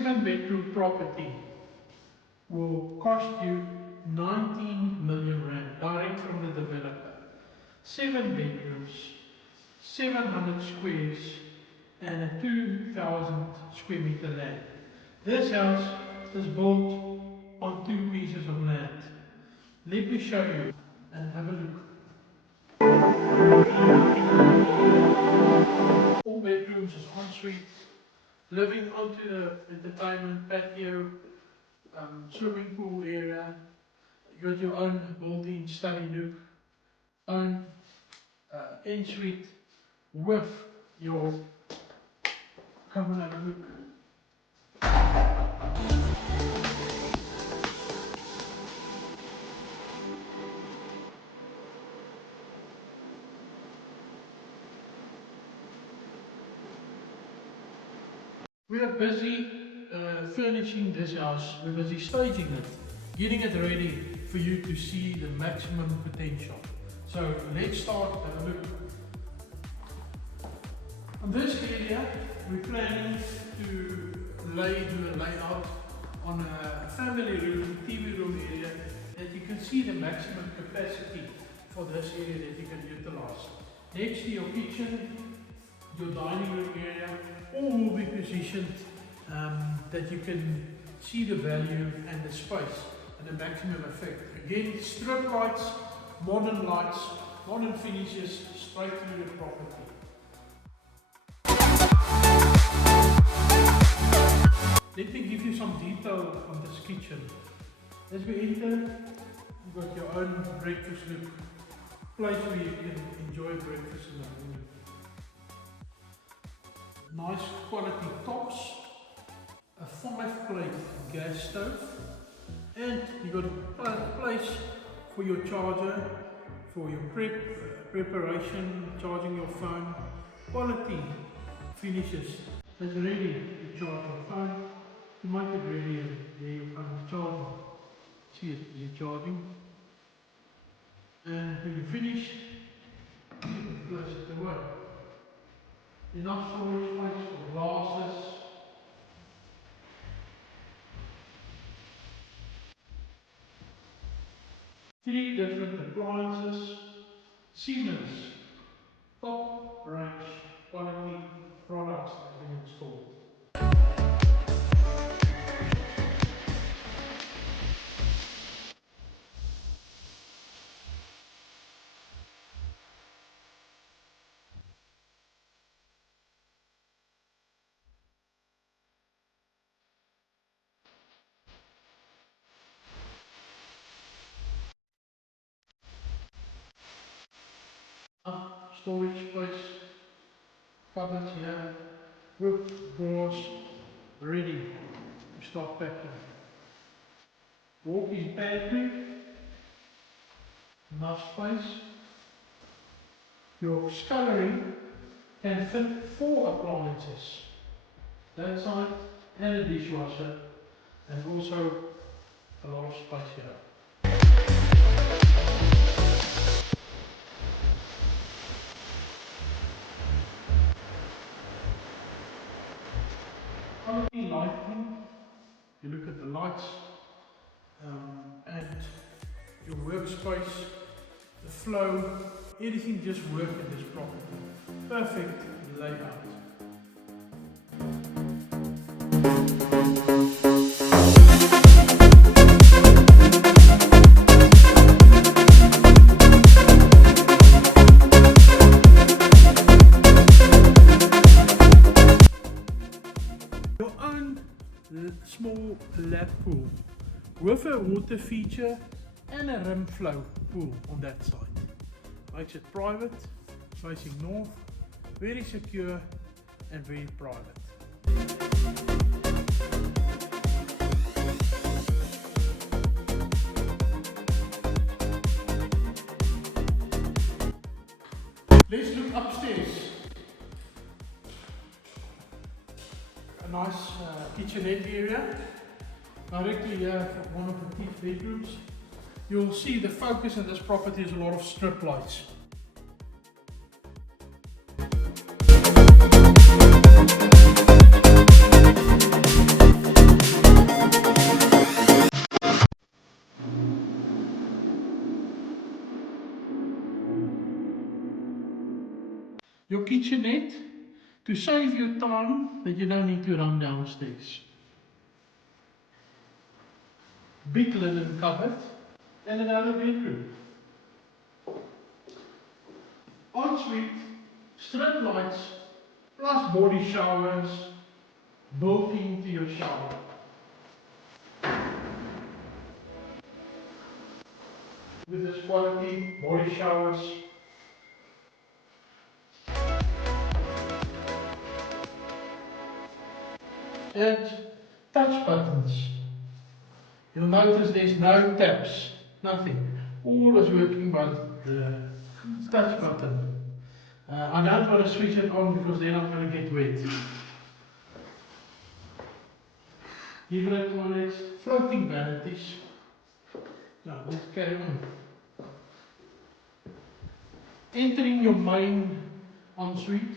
7-bedroom property will cost you 19 million rand direct from the developer. 7 bedrooms, 700 squares, and a 2,000 square meter land. This house is built on 2 pieces of land. Let me show you and have a look. All bedrooms is ensuite, living onto the entertainment patio, swimming pool area. You got your own built-in study nook, own ensuite with your, come and have a look. We are busy furnishing this house, we're busy staging it, getting it ready for you to see the maximum potential. So let's start, have a look. On this area, we're planning to do a layout on a family room, TV room area that you can see the maximum capacity for this area that you can utilize. Next to your kitchen, your dining room area, all will be positioned that you can see the value and the space and the maximum effect. Again, strip lights, modern finishes straight through the property. Let me give you some detail on this kitchen. As we enter, you've got your own breakfast nook, place where you can enjoy breakfast in the morning. Nice quality tops, a 5-plate gas stove, and you got a place for your charger, for your preparation, charging your phone. Quality finishes. It's ready to charge your phone. You make it ready and there you come charging. See it, you're charging. And when you finish, you can close it away. Enough storage space for glasses. Three different appliances. Siemens top range quality products that have been installed. Storage space, cupboards here, with drawers ready to start packing. Walk-in pantry, enough space. Your scullery can fit 4 appliances, that side, and a dishwasher, and also a lot of space here. Lighting, you look at the lights and your workspace, the flow, everything just works in this property. Perfect layout. Small lap pool with a water feature and a rim flow pool on that side. Makes it private, facing north, very secure and very private. Let's look upstairs. A nice kitchenette area directly here for one of the 2 bedrooms. You'll see the focus in this property is a lot of strip lights. internet to save you time that you don't need to run downstairs. Big linen cupboard and another bedroom. Ensuite, strip lights, plus body showers built into your shower. With this quality body showers. And touch buttons. You'll notice there's no taps, nothing. All is working by the touch button. I don't want to switch it on because then I'm going to get wet. Here electronics, floating vanities. Now let's carry on. Entering your main ensuite.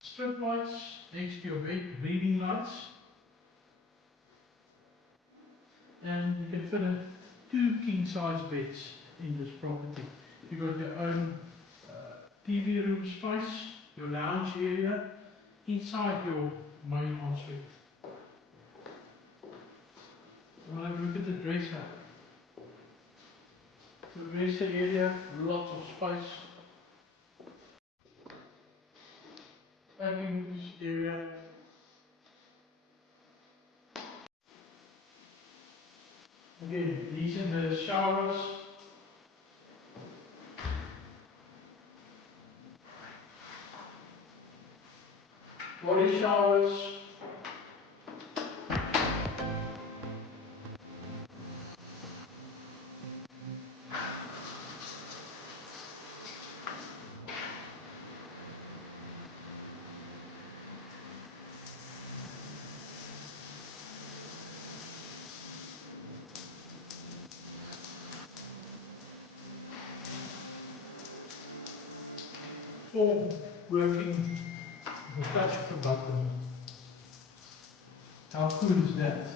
Strip lights next to your bed, reading lights. And you can fit in 2 king-size beds in this property. You've got your own TV room space, your lounge area, inside your main ensuite. When I look at the dresser, the dresser area, lots of space. Packing area. Again, these are the showers. Body showers. All working with the touch of a button. How cool is that?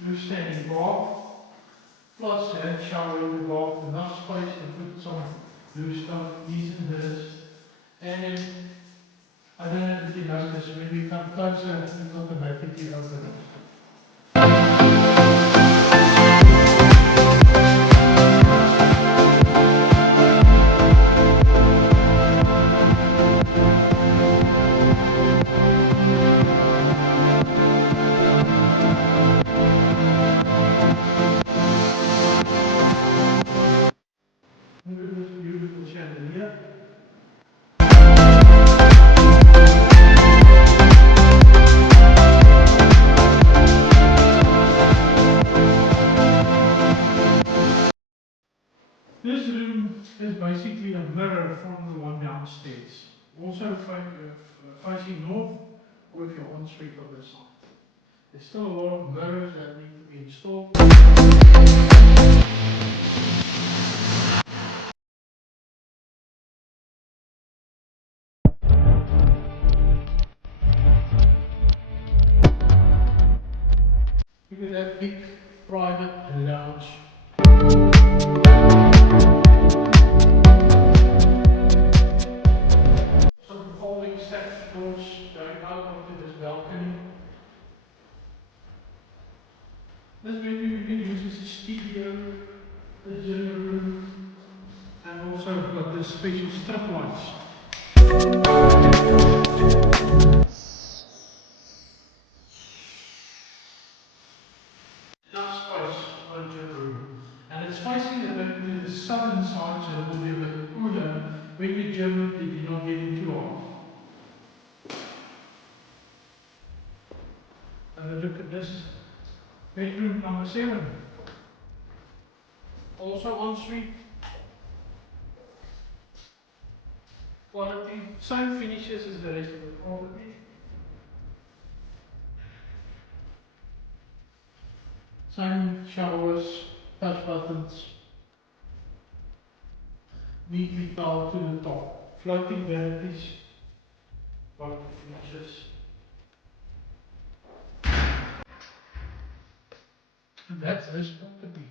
Blue standing bath, plus hand shower in the bath, enough space to put some blue stuff, these and this. And then, I don't know if you notice, when we come closer, it automatically opens. Look at this beautiful chandelier. This room is basically a mirror from the one downstairs. Also facing north with your ensuite on this side. There's still a lot of mirrors that need to be installed. Look at that big private lounge. Some folding step doors going out onto this balcony. This bedroom you can use as a studio, a dinner room, and also we've got this special strip lights. Nice space for a dinner room. And it's facing the southern side, so it will be a bit cooler when you gym it, you're not getting too hot. And look at this bedroom number 7. Also ensuite. Quality, same finishes as the rest of the property. Same showers, touch buttons, neatly tiled to the top. Floating vanities, quality finishes. And that's his property.